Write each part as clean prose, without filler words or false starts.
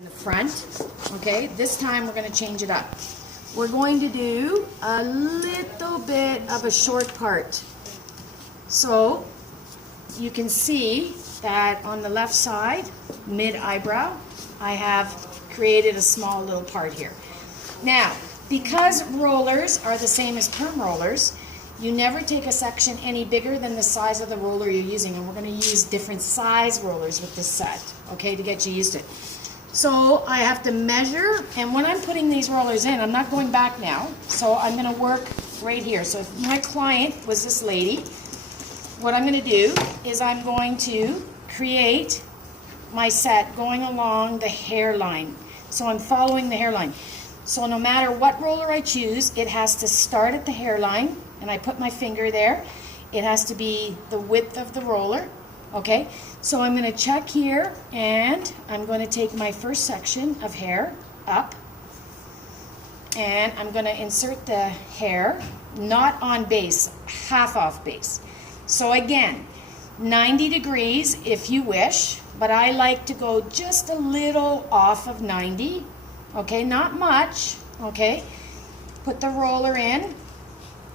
in the front. Okay, this time we're going to change it up. We're going to do a little bit of a short part. So you can see that on the left side, mid-eyebrow, I have created a small little part here. Now, because rollers are the same as perm rollers, you never take a section any bigger than the size of the roller you're using, and we're going to use different size rollers with this set, okay, to get you used to it. So I have to measure, and when I'm putting these rollers in, I'm not going back now, so I'm going to work right here. So if my client was this lady, what I'm going to do is I'm going to create my set going along the hairline. So I'm following the hairline. So no matter what roller I choose, it has to start at the hairline, and I put my finger there. It has to be the width of the roller. Okay, so I'm going to check here, and I'm going to take my first section of hair up, and I'm going to insert the hair not on base, half off base. So again, 90 degrees if you wish, but I like to go just a little off of 90, okay, not much, okay. Put the roller in,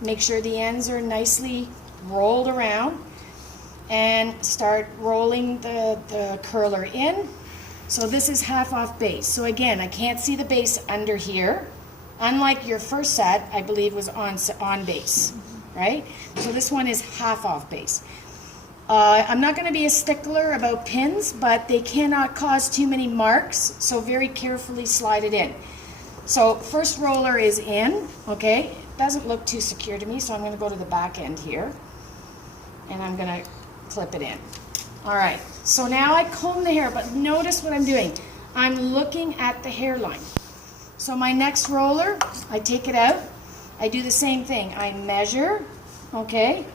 make sure the ends are nicely rolled around, and start rolling the curler in. So this is half off base. So again, I can't see the base under here. Unlike your first set, I believe was on base, right? So this one is half off base. I'm not going to be a stickler about pins, but they cannot cause too many marks, so very carefully slide it in. So first roller is in, okay? It doesn't look too secure to me, so I'm going to go to the back end here, and I'm going to clip it in. All right, so now I comb the hair, but notice what I'm doing. I'm looking at the hairline. So my next roller, I take it out. I do the same thing. I measure, okay,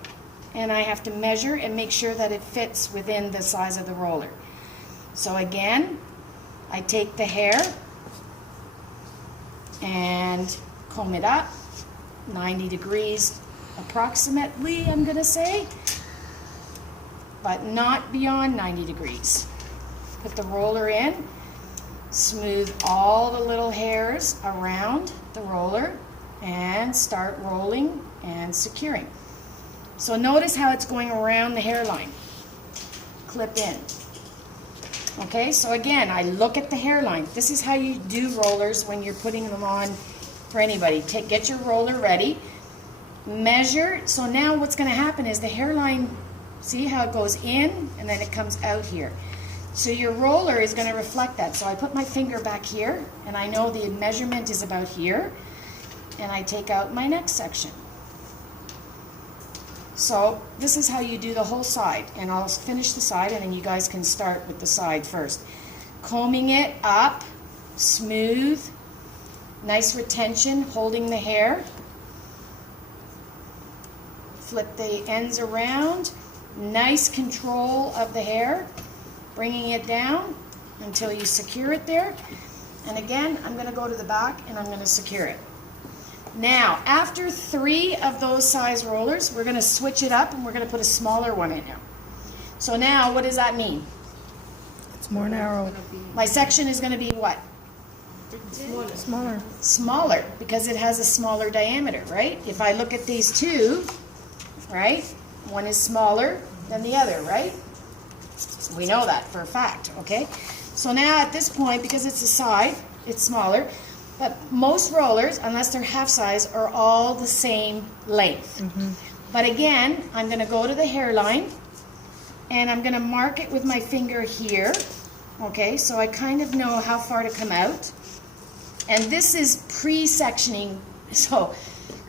and I have to measure and make sure that it fits within the size of the roller. So again, I take the hair and comb it up, 90 degrees approximately, I'm going to say, but not beyond 90 degrees. Put the roller in, smooth all the little hairs around the roller, and start rolling and securing. So notice how it's going around the hairline. Clip in. Okay, so again, I look at the hairline. This is how you do rollers when you're putting them on for anybody. Get your roller ready, measure. So now what's going to happen is the hairline, see how it goes in and then it comes out here. So your roller is going to reflect that. So I put my finger back here, and I know the measurement is about here, and I take out my next section. So this is how you do the whole side, and I'll finish the side, and then you guys can start with the side first. Combing it up, smooth, nice retention, holding the hair. Flip the ends around. Nice control of the hair, bringing it down until you secure it there. And again, I'm going to go to the back and I'm going to secure it. Now, after 3 of those size rollers, we're going to switch it up and we're going to put a smaller one in now. So now, what does that mean? It's more narrow. My section is going to be what? Smaller. Smaller, because it has a smaller diameter, right? If I look at these two, right? One is smaller than the other, right? We know that for a fact, okay? So now at this point, because it's a side, it's smaller, but most rollers, unless they're half size, are all the same length. But again, I'm going to go to the hairline, and I'm going to mark it with my finger here, okay? So I kind of know how far to come out. And this is pre-sectioning, so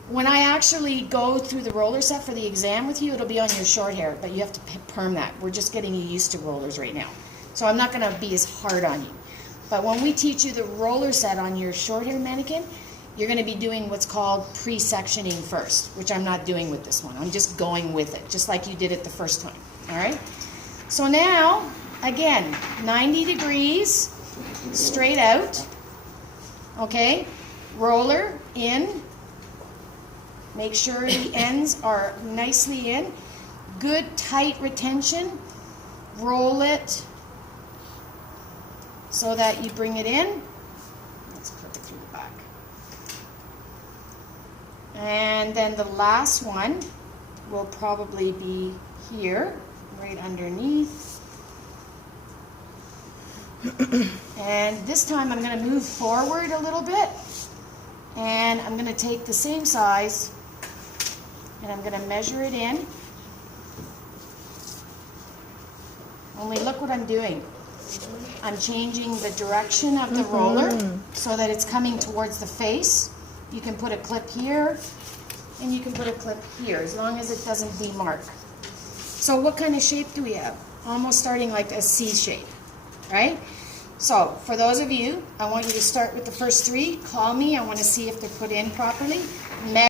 when I actually go through the roller set for the exam with you, it'll be on your short hair, but you have to perm that. We're just getting you used to rollers right now. So I'm not going to be as hard on you. But when we teach you the roller set on your short hair mannequin, you're going to be doing what's called pre-sectioning first, which I'm not doing with this one. I'm just going with it, just like you did it the first time. All right? So now, again, 90 degrees, straight out. Okay? Roller in. Make sure the ends are nicely in. Good tight retention. Roll it so that you bring it in. Let's clip it through the back. And then the last one will probably be here, right underneath. And this time I'm going to move forward a little bit, and I'm going to take the same size and I'm going to measure it in. Only look what I'm doing. I'm changing the direction of the roller so that it's coming towards the face. You can put a clip here and you can put a clip here as long as it doesn't demarc. So what kind of shape do we have? Almost starting like a C shape, right? So for those of you, I want you to start with the first three. Call me. I want to see if they're put in properly.